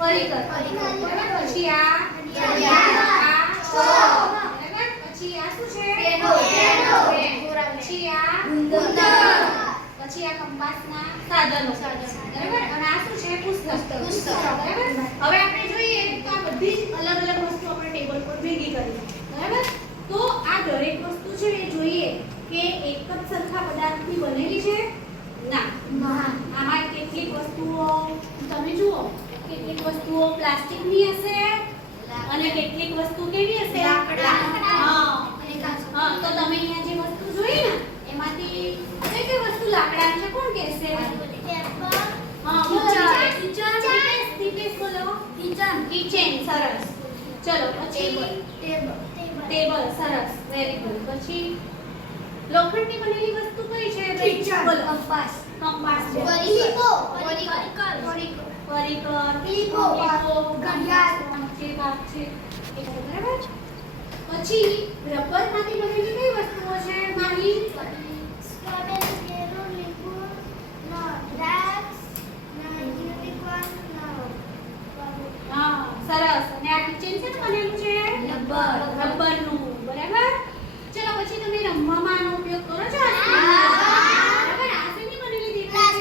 પરિકર બરાબર પછી આ બરાબર પછી આ શું છે પછી આ પછી આ કંપાસના સાધનો બરાબર અને આ શું છે પુસ્તક બરાબર હવે આપણે જોઈએ તો આ બધી જ અલગ અલગ વસ્તુ આપણે ટેબલ પર ભેગી કરી બરાબર તો આ દરેક વસ્તુ છે એ જોઈએ કે એક જ સરખા પદાર્થની બનેલી છે ના આમાં કેટલીક વસ્તુઓ તમે જુઓ કેટલીક વસ્તુઓ પ્લાસ્ટિકની હશે અને કેટલીક વસ્તુ કેવી હશે હા તો તમે અહીંયા જે વસ્તુ જોઈ ને એમાંથી કઈ વસ્તુ લાકડાની છે કોણ કહેશે હા કિચન બોલો કિચન સરસ ચલો પછી ટેબલ સરસ વેરી ગુડ પછી લોખંડની બનેલી વસ્તુ કઈ છે બોલો કંપાસ બરાબર પછી રબરમાંથી બનેલી કઈ વસ્તુઓ છે માહી હા સરસ અને આ કિચન છે બનેલું છે રબરનું બરાબર ચલો પછી તમે રમવામાં આનો ઉપયોગ કરો છો બરાબર આ શેની બનેલી દેખાય છે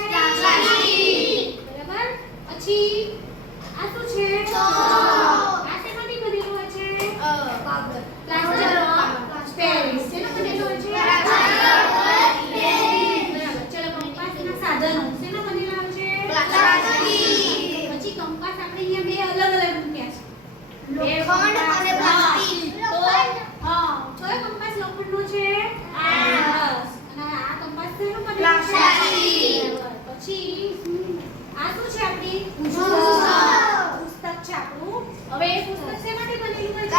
બરાબર પછી આ શું છે આ શેમાંથી બનેલું હોય છે પ્લાસ્ટર ઓફ પેરિસ શેનો બનેલો હોય છે બરાબર ચલો કંપાસના સાધનો શેના બનેલા હોય છે પછી કંપાસ આપણે અહીંયા બે અલગ અલગ મૂક્યા છે લોખંડ અને પ્લાસ્ટિક હા કયો કંપાસ લોખંડનો છે બસ અને આ કંપાસ શેનો બનેલો છે પછી આ શું છે આપણી પુસ્તક છે આપણું હવે એ પુસ્તક શેમાંથી બનેલું હોય છે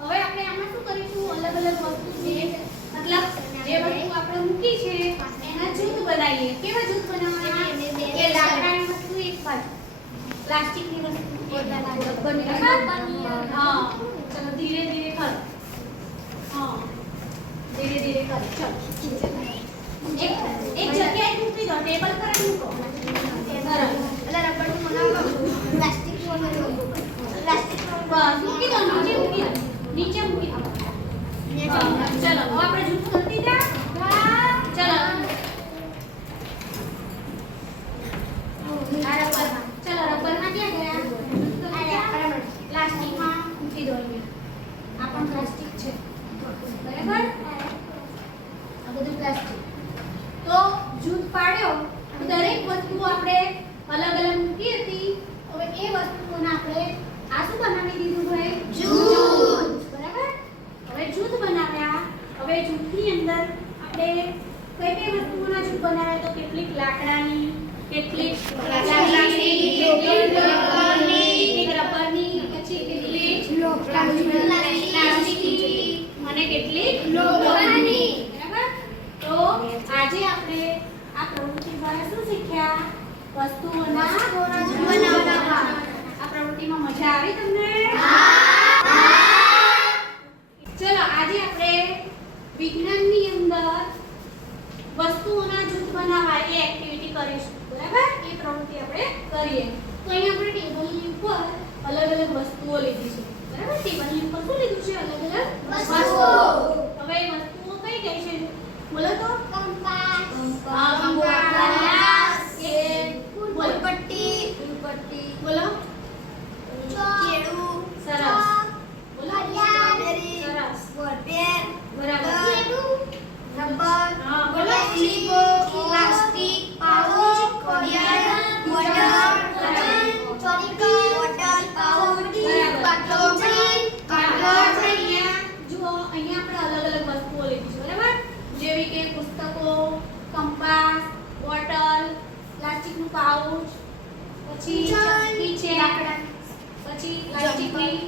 હવે આપણે આમાં શું કરીશું અલગ અલગ વસ્તુ છે મતલબ જે વસ્તુ આપણે મૂકી છે એના જૂથ બનાવીએ કેવા જૂથ બનાવવાના કે લાકડાની વસ્તુ એક બાજુ પ્લાસ્ટિકની વસ્તુ એક બાજુ રબરની હા ચલો ધીરે ધીરે કરો હા ધીરે ધીરે કરો ચલો એક જગ્યાએ મૂકી દો ટેબલ પર મૂકો સરસ એટલે રબરનું બનાવો પ્લાસ્ટિક બસ મૂકી દો નીચે મૂકી દો ચલો હવે આપણે જૂથ કરી દીધા ચલો રબરમાં ક્યાં ગયા પ્લાસ્ટિકમાં મૂકી દો અહીંયા આ પણ પ્લાસ્ટિક છે બરાબર આ બધું પ્લાસ્ટિક તો જૂથ પાડ્યો દરેક વસ્તુ આપણે અલગ અલગ મૂકી હતી હવે એ વસ્તુઓને આપણે આ શું બનાવી દીધું ભાઈ જૂથ બરાબર હવે જૂથ બનાવ્યા હવે જૂથની અંદર આપણે કઈ કઈ વસ્તુઓના જૂથ બનાવ્યા તો કેટલીક લાકડાની કેટલીક રબરની પછી કેટલીક પ્લાસ્ટિકની અને કેટલીક લોખંડની બરાબર તો આજે આપણે આ પ્રવૃત્તિ દ્વારા શું શીખ્યા વસ્તુઓના જૂથ બનાવવા આ પ્રવૃત્તિમાં મજા આવી તમને ચલો આજે આપણે વિજ્ઞાનની અંદર વસ્તુઓના જૂથ બનાવવા એ એક્ટિવિટી કરીશું બરાબર એ પ્રવૃત્તિ આપણે કરીએ તો અહીંયા આપણે ટેબલની ઉપર અલગ અલગ વસ્તુઓ લીધી છે બરાબર ટેબલની ઉપર શું લીધું છે અલગ અલગ વસ્તુઓ હવે વસ્તુઓ કઈ કઈ છે બોલો તો કંપાસ ફૂલપટ્ટી બોલો કેળું સરસ બોલો સરસ પેન બરાબર રબર હા બોલો પ્લાસ્ટિક પાઉચ ઘડિયાળ બોટલ બોટલ પાઉચ બાટલી કાગળ અહીંયા જુઓ અહીંયા આપણે અલગ અલગ વસ્તુઓ લીધી છે બરાબર જેવી કે પુસ્તકો કંપાસ બોટલ પ્લાસ્ટિકનું પાઉચ પછી કિચન પછી પ્લાસ્ટિકની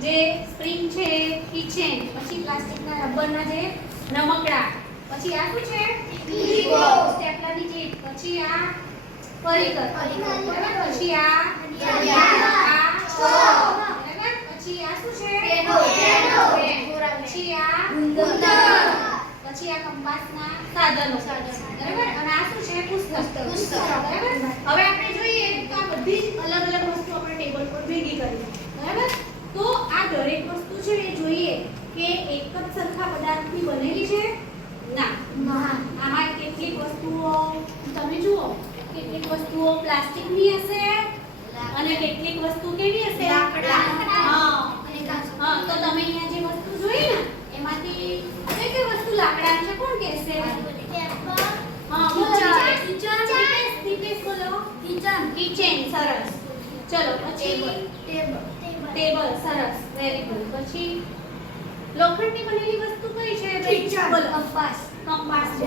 જે સ્પ્રિંગ છે કિચન પછી પ્લાસ્ટિકના રબરના જે રમકડા પછી આ શું છે સ્ટેપલરની ચીપ પછી આ પરિકર બરાબર પછી આ બરાબર પછી આ શું છે પછી આ પછી આ કંપાસના સાધનો બરાબર અને આ શું છે પુસ્તક બરાબર હવે આપણે જોઈએ તો આ બધી જ વસ્તુઓ પ્લાસ્ટિકની હશે અને કેટલીક વસ્તુ કેવી હશે? લાકડા. હા, તો તમે અહીંયા જે વસ્તુ જોઈ ને એમાંથી કઈ વસ્તુ લાકડાની છે? કોણ કહેશે? હા, બોલો. દીપેશ બોલો. કિચન. સરસ. ચલો પછી ટેબલ. સરસ. Very good. પછી લોખંડની બનેલી વસ્તુ કઈ છે? કિચન. બોલો. કંપાસ છે.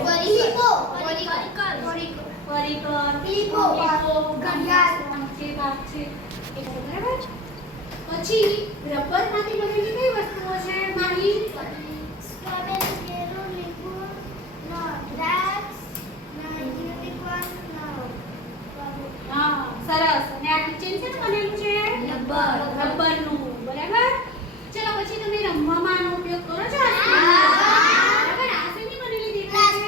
બરાબર. પછી રબરમાંથી બનેલી કઈ વસ્તુઓ છે? માહી? હા, સરસ. અને આ કિચન છે ને બનેલું છે રબરનું. બરાબર. ચલો પછી તમે રમવામાં આનો ઉપયોગ કરો છો? બરાબર. આ શેની બનેલી દેખાય છે?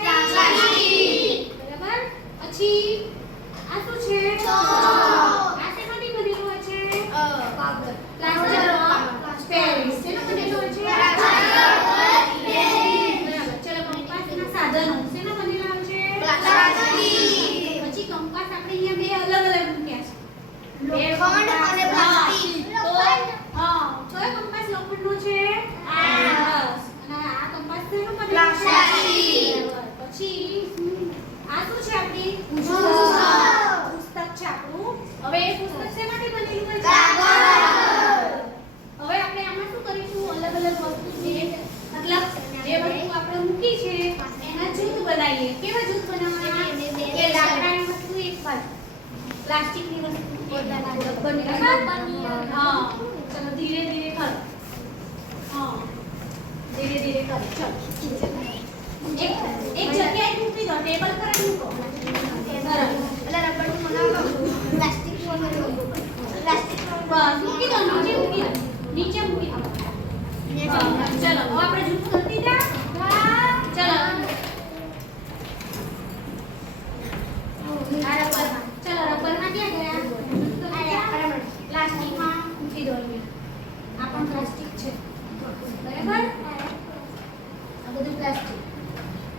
બરાબર. પછી આ શું છે? આ શેમાંથી બનેલું હોય છે? Plaster of Paris. શેનો બનેલો હોય છે? બરાબર. ચલો કંપાસના સાધનો શેના બનેલા હોય છે? પછી કંપાસ આપણે અહીંયા બે અલગ અલગ મૂક્યા છે. લોખંડ અને પ્લાસ્ટિક. હા, કયો કંપાસ લોખંડનો છે? બસ. અને આ કંપાસ શેનો બનેલો છે? પ્લાસ્ટિક. બરાબર. પછી આ શું છે આપણી? પુસ્તક. પુસ્તક છે આપણું. હવે એ પુસ્તક શેમાંથી બનેલું હોય છે? કાગળ. હવે આપણે આમાં શું કરીશું? અલગ અલગ વસ્તુ છે મતલબ જે વસ્તુ આપણે મૂકી છે એના જૂથ બનાવીએ. કેવા જૂથ બનાવવાના? કે લાકડાની વસ્તુ એક બાજુ, પ્લાસ્ટિકની વસ્તુ એક બાજુ, રબરની. હા, ચલો ધીરે ધીરે કરો. હા, ધીરે ધીરે કરો. ચલો એક જગ્યાએ મૂકી દો. ટેબલ પર જ મૂકો. બસ મૂકી દો. નીચે મૂકી દો. નીચે મૂકી દો. ચલો હવે આપણે જૂથ કરતી જા. ચલો ચલો રબરમાં ક્યાં ગયા? પ્લાસ્ટિકમાં મૂકી દો. અહીંયા આ પણ પ્લાસ્ટિક છે. બરાબર. આ બધું પ્લાસ્ટિક.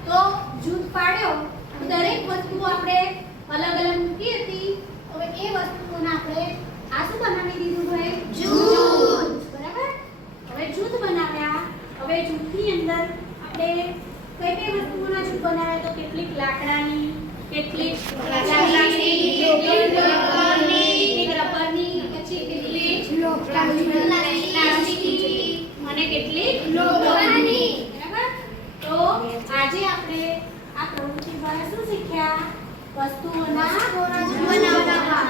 તો જૂથ પાડ્યો. દરેક વસ્તુ આપણે અલગ અલગ મૂકી હતી. હવે એ વસ્તુઓને આપણે આ શું બનાવી દીધું ભાઈ? જૂથ. બરાબર. હવે જૂથ બનાવ્યા. હવે જૂથની અંદર આપણે કઈ કઈ વસ્તુઓના જૂથ બનાવ્યા? તો કેટલીક લાકડાની, કેટલીક પ્લાસ્ટિકની, કેટલીક રબરની, પછી કેટલીક પ્લાસ્ટિકની અને કેટલીક લોખંડની. બરાબર. તો આજે આપણે આ પ્રવૃત્તિ દ્વારા શું શીખ્યા? વસ્તુઓના જૂથ બનાવવા.